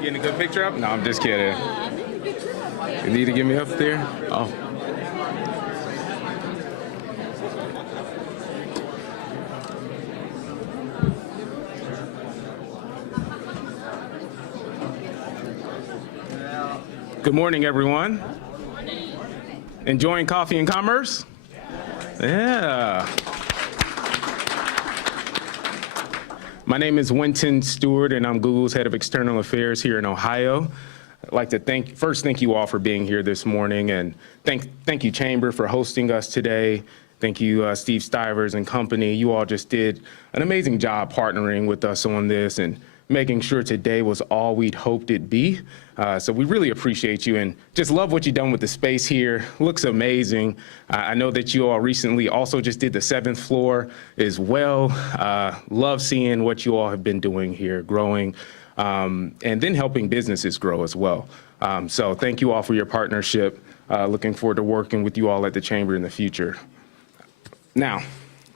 Getting a good picture up? No, I'm just kidding. You need to get me up there? Oh. Good morning, everyone. Enjoying coffee and commerce? Yeah. My name is Winton Stewart, and I'm Google's head of external affairs here in Ohio. I'd like to first thank you all for being here this morning, and thank you, Chamber, for hosting us today. Thank you, Steve Stivers and company. You all just did an amazing job partnering with us on this and making sure today was all we'd hoped it'd be. So we really appreciate you and just love what you've done with the space here. Looks amazing. I know that you all recently also just did the 7th floor as well. Love seeing what you all have been doing here, growing, and then helping businesses grow as well. So thank you all for your partnership. Looking forward to working with you all at the Chamber in the future. Now,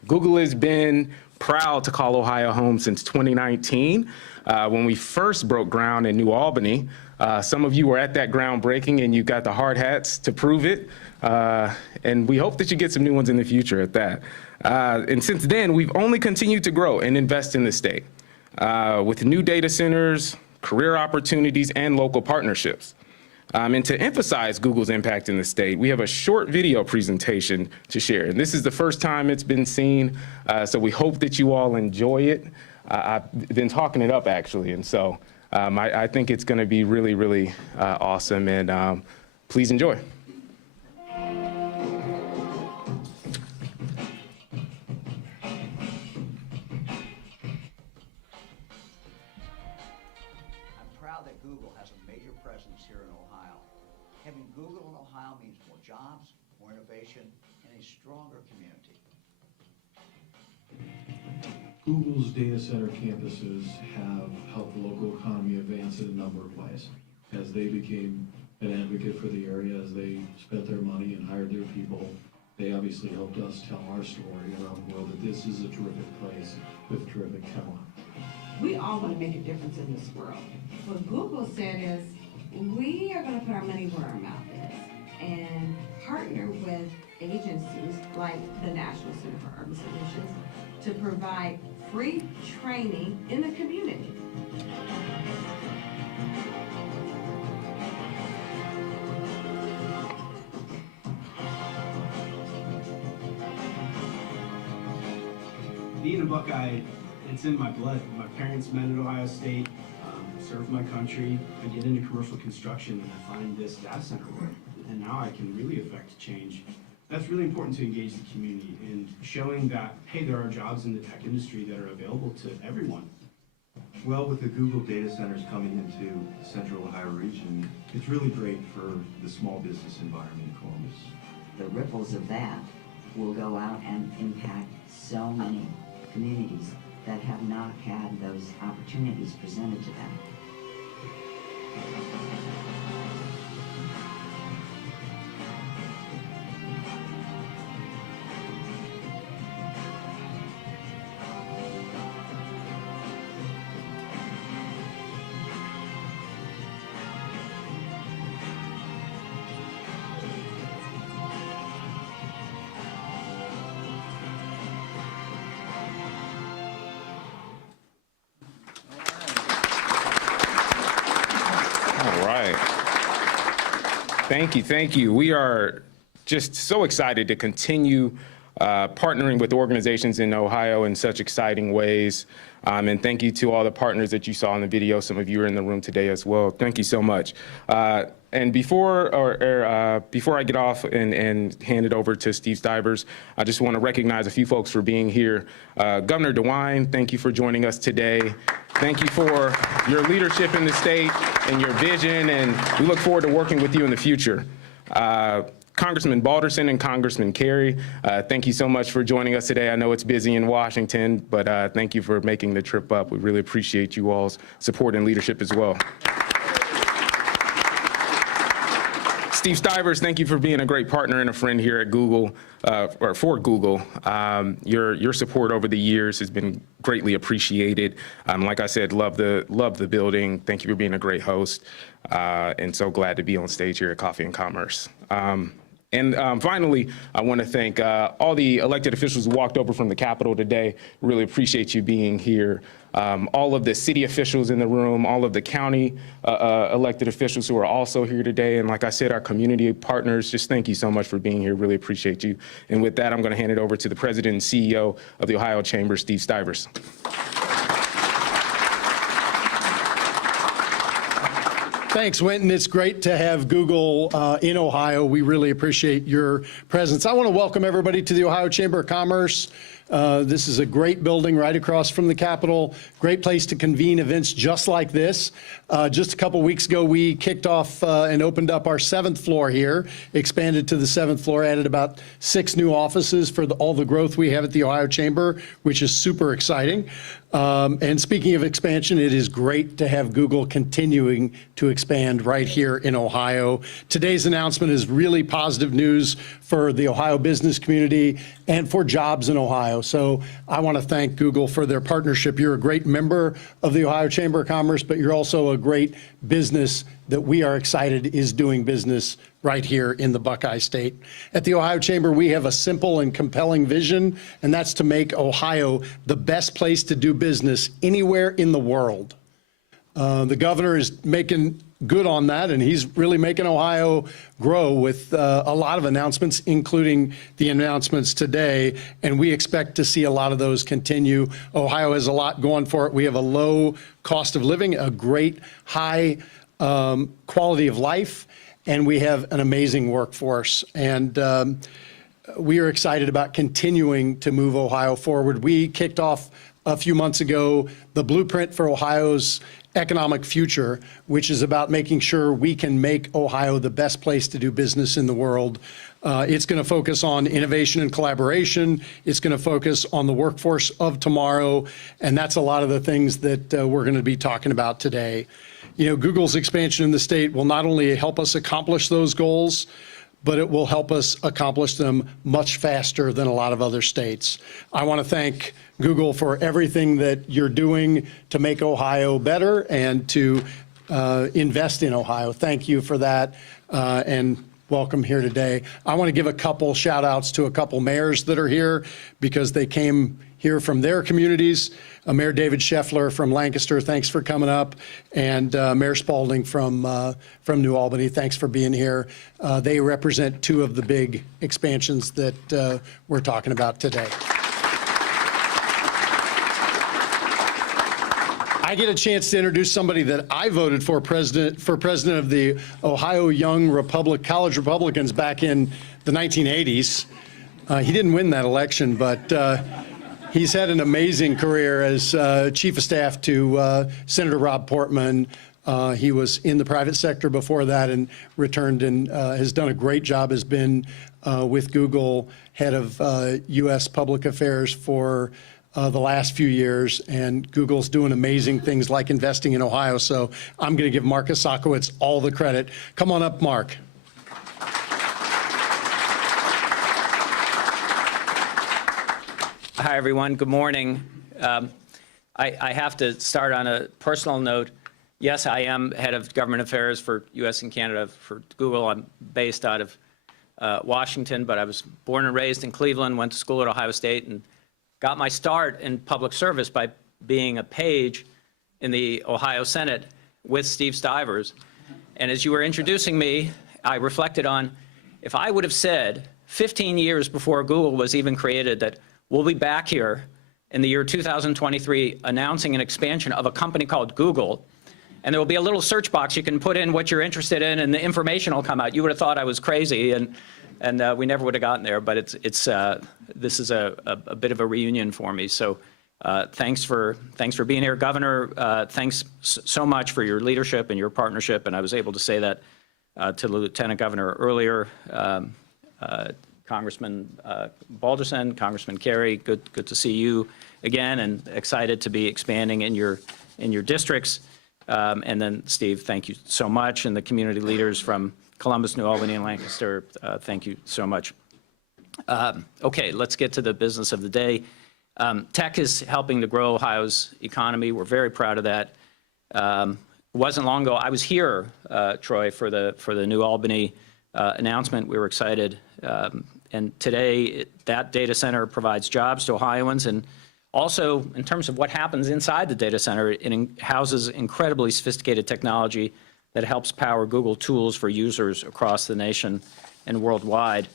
Google has been proud to call Ohio home since 2019. When we first broke ground in New Albany, some of you were at that groundbreaking and you got the hard hats to prove it. And we hope that you get some new ones in the future at that. And since then, we've only continued to grow and invest in the state with new data centers, career opportunities, and local partnerships. And to emphasize Google's impact in the state, we have a short video presentation to share. And this is the first time it's been seen, so we hope that you all enjoy it. I've been talking it up, actually, and so I think it's going to be really, really awesome, and please enjoy. Having Google in Ohio means more jobs, more innovation, and a stronger community. Google's data center campuses have helped the local economy advance in a number of ways. As they became an advocate for the area, as they spent their money and hired their people, they obviously helped us tell our story around the world that this is a terrific place with terrific talent. We all want to make a difference in this world. What Google said is, we are going to put our money where our mouth is and partner with agencies like the National Center for Urban Solutions to provide free training in the community. Being a Buckeye, it's in my blood. My parents met at Ohio State. Serve my country, I get into commercial construction, and I find this data center work, and now I can really affect change. That's really important to engage the community and showing that, hey, there are jobs in the tech industry that are available to everyone. Well, with the Google data centers coming into the Central Ohio region, it's really great for the small business environment in Columbus. The ripples of that will go out and impact so many communities that have not had those opportunities presented to them. Thank you. We are just so excited to continue partnering with organizations in Ohio in such exciting ways. And thank you to all the partners that you saw in the video. Some of you are in the room today as well. Thank you so much. And before I get off and hand it over to Steve Stivers, I just want to recognize a few folks for being here. Governor DeWine, thank you for joining us today. Thank you for your leadership in the state and your vision, and we look forward to working with you in the future. Congressman Balderson and Congressman Carey, thank you so much for joining us today. I know it's busy in Washington, but thank you for making the trip up. We really appreciate you all's support and leadership as well. Steve Stivers, thank you for being a great partner and a friend here at Google, or for Google. Your support over the years has been greatly appreciated. Like I said, love the building. Thank you for being a great host, and so glad to be on stage here at Coffee and Commerce. And finally, I want to thank all the elected officials who walked over from the Capitol today. Really appreciate you being here. All of the city officials in the room, all of the county elected officials who are also here today. And like I said, our community partners, just thank you so much for being here. Really appreciate you. And with that, I'm going to hand it over to the president and CEO of the Ohio Chamber, Steve Stivers. Thanks, Winton. It's great to have Google in Ohio. We really appreciate your presence. I want to welcome everybody to the Ohio Chamber of Commerce. This is a great building right across from the Capitol. Great place to convene events just like this. Just a couple weeks ago, we kicked off and opened up our 7th floor here, expanded to the 7th floor, added about 6 new offices for all the growth we have at the Ohio Chamber, which is super exciting. And speaking of expansion, it is great to have Google continuing to expand right here in Ohio. Today's announcement is really positive news for the Ohio business community and for jobs in Ohio. So I want to thank Google for their partnership. You're a great member of the Ohio Chamber of Commerce, but you're also a great business that we are excited is doing business right here in the Buckeye State. At the Ohio Chamber, we have a simple and compelling vision, and that's to make Ohio the best place to do business anywhere in the world. The governor is making good on that, and he's really making Ohio grow with a lot of announcements, including the announcements today, and we expect to see a lot of those continue. Ohio has a lot going for it. We have a low cost of living, a great high quality of life, and we have an amazing workforce. And we are excited about continuing to move Ohio forward. We kicked off a few months ago the blueprint for Ohio's economic future, which is about making sure we can make Ohio the best place to do business in the world. It's going to focus on innovation and collaboration. It's going to focus on the workforce of tomorrow, and that's a lot of the things that we're going to be talking about today. You know, Google's expansion in the state will not only help us accomplish those goals, but it will help us accomplish them much faster than a lot of other states. I want to thank Google for everything that you're doing to make Ohio better and to invest in Ohio. Thank you for that, and welcome here today. I want to give a couple shout outs to a couple mayors that are here because they came here from their communities. Mayor David Scheffler from Lancaster, thanks for coming up, and Mayor Spalding from New Albany, thanks for being here. They represent 2 of the big expansions that we're talking about today. I get a chance to introduce somebody that I voted for president of the Ohio Young College Republicans back in the 1980s. He didn't win that election, but he's had an amazing career as chief of staff to Senator Rob Portman. He was in the private sector before that and returned and has done a great job, has been with Google, head of U.S. public affairs for the last few years, and Google's doing amazing things like investing in Ohio. So I'm going to give Mark Osakowicz all the credit. Come on up, Mark. Hi, everyone. Good morning. I have to start on a personal note. Yes, I am head of government affairs for U.S. and Canada for Google. I'm based out of Washington, but I was born and raised in Cleveland, went to school at Ohio State, and got my start in public service by being a page in the Ohio Senate with Steve Stivers. And as you were introducing me, I reflected on if I would have said 15 years before Google was even created, that we'll be back here in the year 2023 announcing an expansion of a company called Google. And there will be a little search box you can put in what you're interested in, and the information will come out. You would have thought I was crazy, and we never would have gotten there. But this is a bit of a reunion for me. So thanks for being here, Governor. Thanks so much for your leadership and your partnership. And I was able to say that to the Lieutenant Governor earlier. Congressman Balderson, Congressman Kerry, good to see you again, and excited to be expanding in your districts. And then Steve, thank you so much, and the community leaders from Columbus, New Albany, and Lancaster, thank you so much. Okay, let's get to the business of the day. Tech is helping to grow Ohio's economy. We're very proud of that. It wasn't long ago, I was here, Troy, for the New Albany announcement. We were excited. And today, that data center provides jobs to Ohioans, and also, in terms of what happens inside the data center, it houses incredibly sophisticated technology that helps power Google tools for users across the nation and worldwide.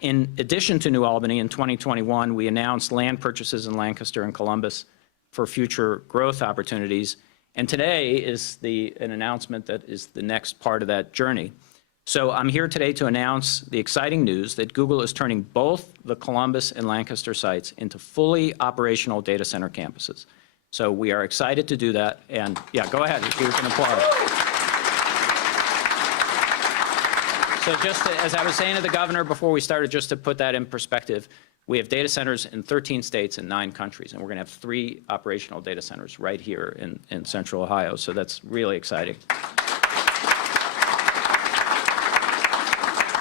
In addition to New Albany, in 2021, we announced land purchases in Lancaster and Columbus for future growth opportunities. And today is an announcement that is the next part of that journey. So I'm here today to announce the exciting news that Google is turning both the Columbus and Lancaster sites into fully operational data center campuses. So we are excited to do that. And yeah, go ahead, give us an applause. So just as I was saying to the governor before we started, just to put that in perspective, we have data centers in 13 states and 9 countries, and we're going to have 3 operational data centers right here in central Ohio. So that's really exciting.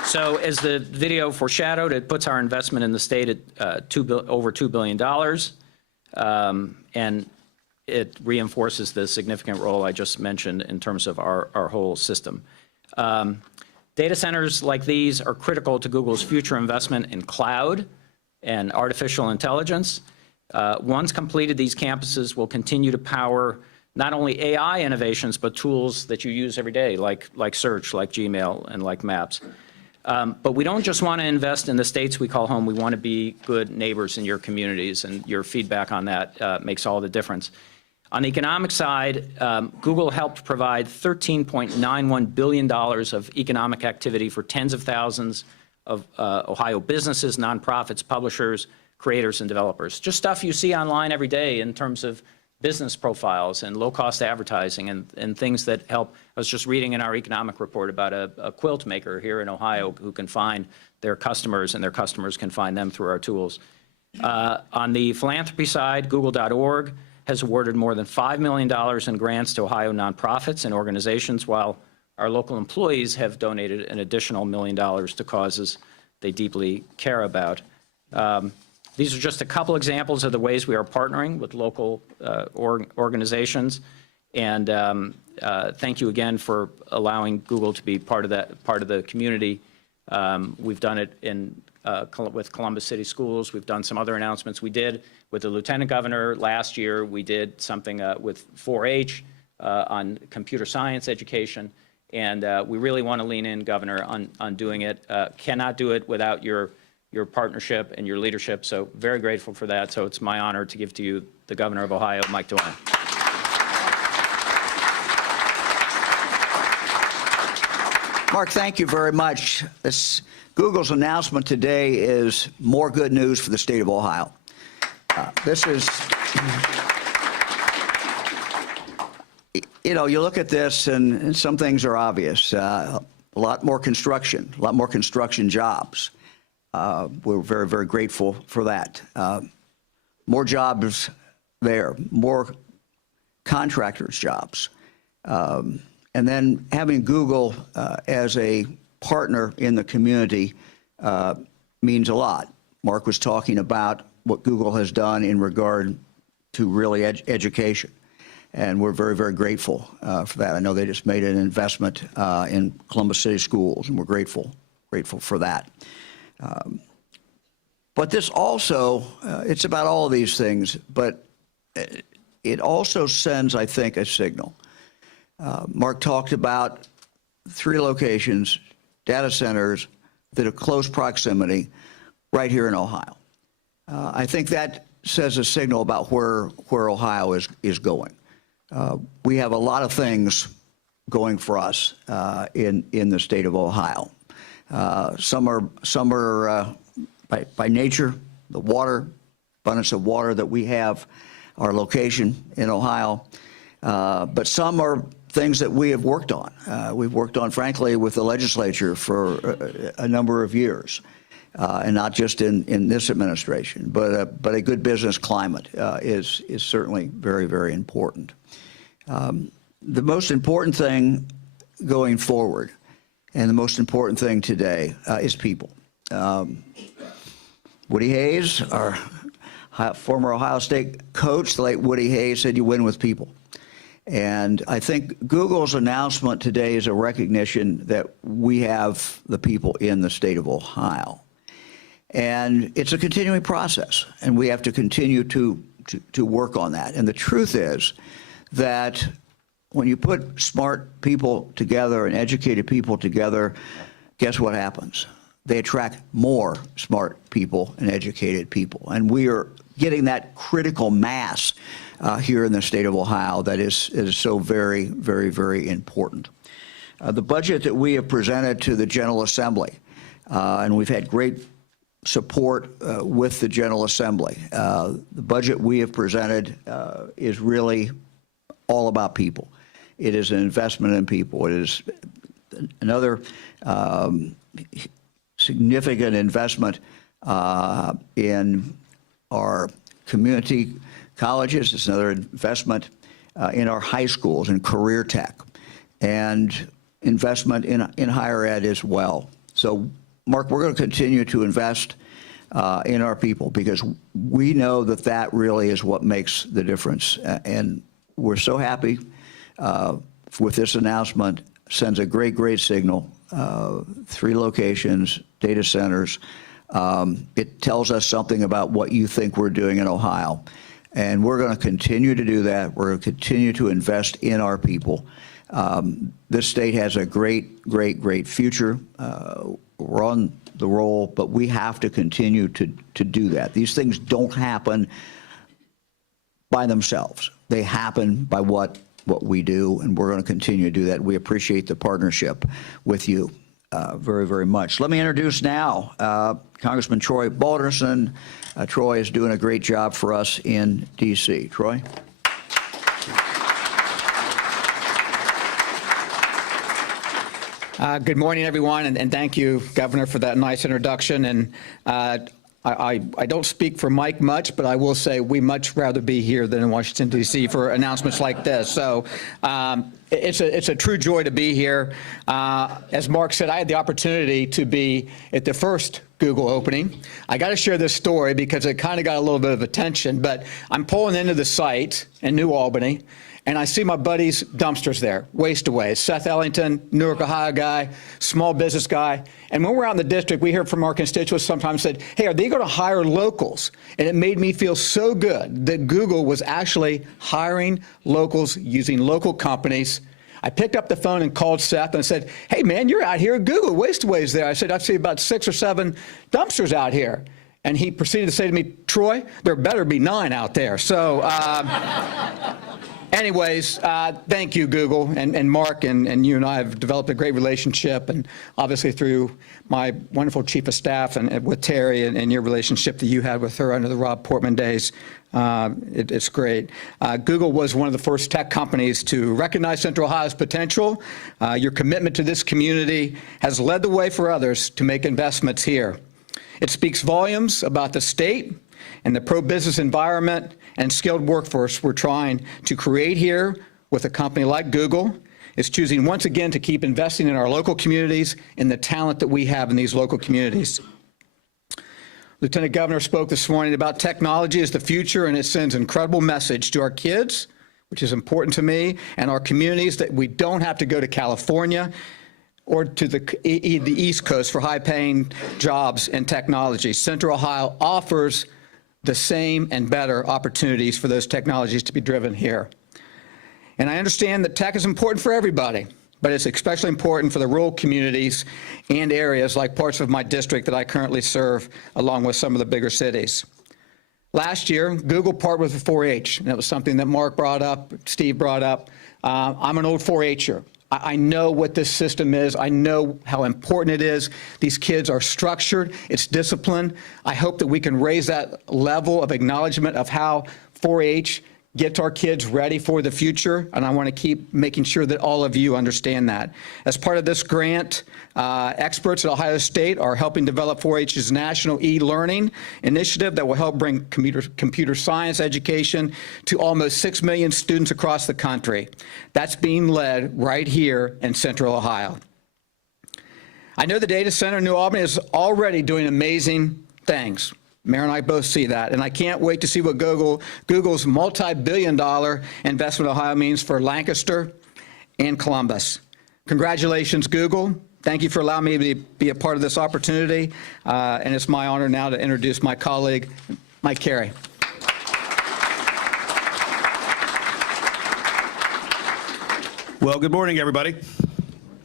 So as the video foreshadowed, it puts our investment in the state at over $2 billion, and it reinforces the significant role I just mentioned in terms of our whole system. Data centers like these are critical to Google's future investment in cloud and artificial intelligence. Once completed, these campuses will continue to power not only AI innovations, but tools that you use every day, like search, like Gmail, and like Maps. But we don't just want to invest in the states we call home. We want to be good neighbors in your communities, and your feedback on that makes all the difference. On the economic side, Google helped provide $13.91 billion of economic activity for tens of thousands of Ohio businesses, nonprofits, publishers, creators, and developers. Just stuff you see online every day in terms of business profiles and low-cost advertising and things that help. I was just reading in our economic report about a quilt maker here in Ohio who can find their customers, and their customers can find them through our tools. On the philanthropy side, Google.org has awarded more than $5 million in grants to Ohio nonprofits and organizations, while our local employees have donated an additional $1 million to causes they deeply care about. These are just a couple examples of the ways we are partnering with local organizations. And thank you again for allowing Google to be part of the community. We've done it with Columbus City Schools. We've done some other announcements. We did with the Lieutenant Governor last year. We did something with 4-H on computer science education. And we really want to lean in, Governor, on doing it. Cannot do it without your partnership and your leadership, so very grateful for that. So it's my honor to give to you the Governor of Ohio, Mike DeWine. Mark, thank you very much. Google's announcement today is more good news for the state of Ohio. This is, you know, you look at this and some things are obvious. A lot more construction jobs. We're very, very grateful for that. More jobs there, more contractors' jobs. And then having Google as a partner in the community means a lot. Mark was talking about what Google has done in regard to really education. And we're very, very grateful for that. I know they just made an investment in Columbus City Schools, and we're grateful for that. But this also, it's about all of these things, but it also sends, I think, a signal. Mark talked about 3 locations, data centers, that are close proximity right here in Ohio. I think that says a signal about where Ohio is going. We have a lot of things going for us in the state of Ohio. Some are by nature, the water, abundance of water that we have, our location in Ohio, but some are things that we have worked on. We've worked on, frankly, with the legislature for a number of years, and not just in this administration, but a good business climate is certainly very, very important. The most important thing going forward, and the most important thing today, is people. Woody Hayes, our former Ohio State coach, the late Woody Hayes, said you win with people. And I think Google's announcement today is a recognition that we have the people in the state of Ohio. And it's a continuing process, and we have to continue to work on that. And the truth is that when you put smart people together and educated people together, guess what happens? They attract more smart people and educated people. And we are getting that critical mass here in the state of Ohio that is so very, very, very important. The budget that we have presented to the General Assembly, and we've had great support with the General Assembly. The budget we have presented is really all about people. It is an investment in people. It is another significant investment in our community colleges. It's another investment in our high schools and career tech, and investment in higher ed as well. So, Mark, we're going to continue to invest in our people because we know that that really is what makes the difference. And we're so happy with this announcement. Sends a great, great signal. 3 locations, data centers. It tells us something about what you think we're doing in Ohio. And we're going to continue to do that. We're going to continue to invest in our people. This state has a great, great, great future. We're on the roll, but we have to continue to do that. These things don't happen by themselves. They happen by what we do, and we're going to continue to do that. We appreciate the partnership with you very, very much. Let me introduce now Congressman Troy Balderson. Troy is doing a great job for us in D.C. Troy? Good morning, everyone, and thank you, Governor, for that nice introduction. And I don't speak for Mike much, but I will say we much rather be here than in Washington, D.C. for announcements like this. So it's a true joy to be here. As Mark said, I had the opportunity to be at the first Google opening. I got to share this story because it kind of got a little bit of attention, but I'm pulling into the site in New Albany, and I see my buddy's dumpsters there, Waste Away. Seth Ellington, Newark, Ohio guy, small business guy. And when we're out in the district, we hear from our constituents sometimes said, hey, are they going to hire locals? And it made me feel so good that Google was actually hiring locals using local companies. I picked up the phone and called Seth and said, hey, man, you're out here at Google. Waste Away's there. I said, I see about 6 or 7 dumpsters out here. And he proceeded to say to me, Troy, there better be 9 out there. So anyways, thank you, Google, and Mark, and you and I have developed a great relationship, and obviously through my wonderful chief of staff and with Terry and your relationship that you had with her under the Rob Portman days. It's great. Google was one of the first tech companies to recognize Central Ohio's potential. Your commitment to this community has led the way for others to make investments here. It speaks volumes about the state and the pro-business environment and skilled workforce we're trying to create here with a company like Google. Is choosing once again to keep investing in our local communities and the talent that we have in these local communities. Lieutenant Governor spoke this morning about technology is the future, and it sends an incredible message to our kids, which is important to me, and our communities that we don't have to go to California or to the East Coast for high-paying jobs in technology. Central Ohio offers the same and better opportunities for those technologies to be driven here. And I understand that tech is important for everybody, but it's especially important for the rural communities and areas like parts of my district that I currently serve, along with some of the bigger cities. Last year, Google partnered with 4-H, and it was something that Mark brought up, Steve brought up. I'm an old 4-H'er. I know what this system is. I know how important it is. These kids are structured. It's disciplined. I hope that we can raise that level of acknowledgement of how 4-H gets our kids ready for the future, and I want to keep making sure that all of you understand that. As part of this grant, experts at Ohio State are helping develop 4-H's national e-learning initiative that will help bring computer science education to almost 6 million students across the country. That's being led right here in Central Ohio. I know the data center in New Albany is already doing amazing things. Mayor and I both see that, and I can't wait to see what Google's multi-billion-dollar investment in Ohio means for Lancaster and Columbus. Congratulations, Google. Thank you for allowing me to be a part of this opportunity, and it's my honor now to introduce my colleague, Mike Carey. Well, good morning, everybody. Good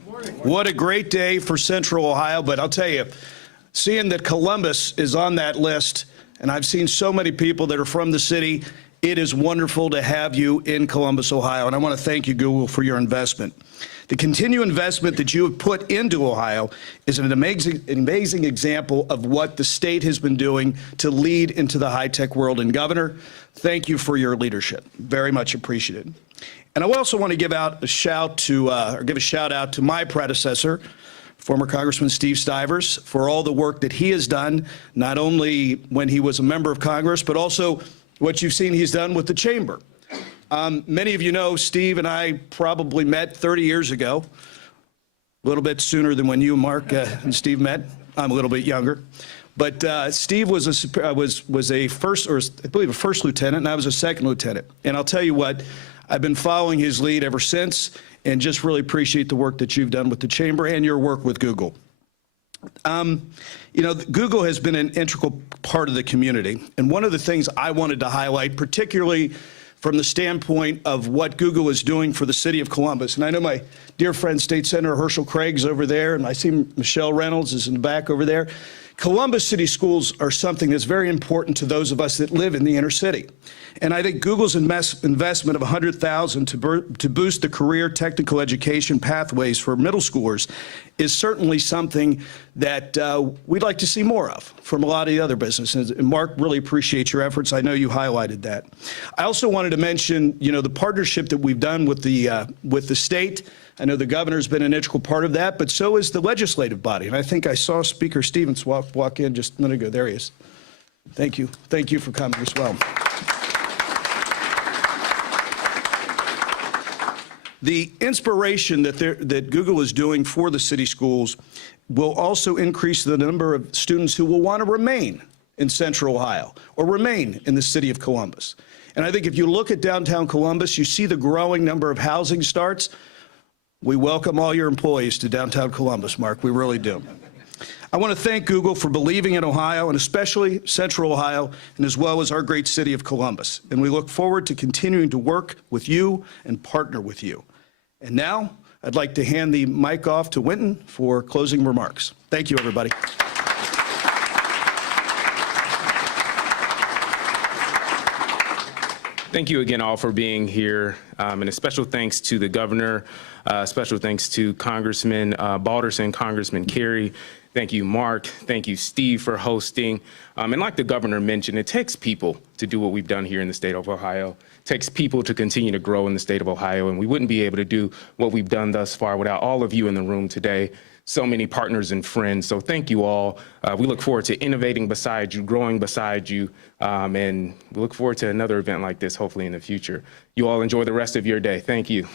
morning. What a great day for Central Ohio, but I'll tell you, seeing that Columbus is on that list, and I've seen so many people that are from the city, it is wonderful to have you in Columbus, Ohio, and I want to thank you, Google, for your investment. The continued investment that you have put into Ohio is an amazing example of what the state has been doing to lead into the high-tech world. And Governor, thank you for your leadership. Very much appreciated. And I also want to give a shout out to my predecessor, former Congressman Steve Stivers, for all the work that he has done, not only when he was a member of Congress, but also what you've seen he's done with the chamber. Many of you know Steve and I probably met 30 years ago, a little bit sooner than when you, Mark, and Steve met. I'm a little bit younger. But Steve was a first lieutenant, and I was a second lieutenant. And I'll tell you what, I've been following his lead ever since, and just really appreciate the work that you've done with the chamber and your work with Google. You know, Google has been an integral part of the community, and one of the things I wanted to highlight, particularly from the standpoint of what Google is doing for the city of Columbus, and I know my dear friend State Senator Herschel Craig's over there, and I see Michelle Reynolds is in the back over there. Columbus City Schools are something that's very important to those of us that live in the inner city. And I think Google's investment of $100,000 to boost the career technical education pathways for middle schoolers is certainly something that we'd like to see more of from a lot of the other businesses. And Mark, really appreciate your efforts. I know you highlighted that. I also wanted to mention, you know, the partnership that we've done with the state. I know the governor's been an integral part of that, but so is the legislative body. And I think I saw Speaker Stevens walk in just a minute ago. There he is. Thank you. Thank you for coming as well. The inspiration that Google is doing for the city schools will also increase the number of students who will want to remain in Central Ohio or remain in the city of Columbus. And I think if you look at downtown Columbus, you see the growing number of housing starts. We welcome all your employees to downtown Columbus, Mark. We really do. I want to thank Google for believing in Ohio, and especially Central Ohio, and as well as our great city of Columbus. And we look forward to continuing to work with you and partner with you. And now, I'd like to hand the mic off to Winton for closing remarks. Thank you, everybody. Thank you again all for being here, and a special thanks to the governor, special thanks to Congressman Balderson, Congressman Carey. Thank you, Mark. Thank you, Steve, for hosting. And like the governor mentioned, it takes people to do what we've done here in the state of Ohio. It takes people to continue to grow in the state of Ohio, and we wouldn't be able to do what we've done thus far without all of you in the room today. So many partners and friends. So thank you all. We look forward to innovating beside you, growing beside you, and we look forward to another event like this, hopefully in the future. You all enjoy the rest of your day. Thank you.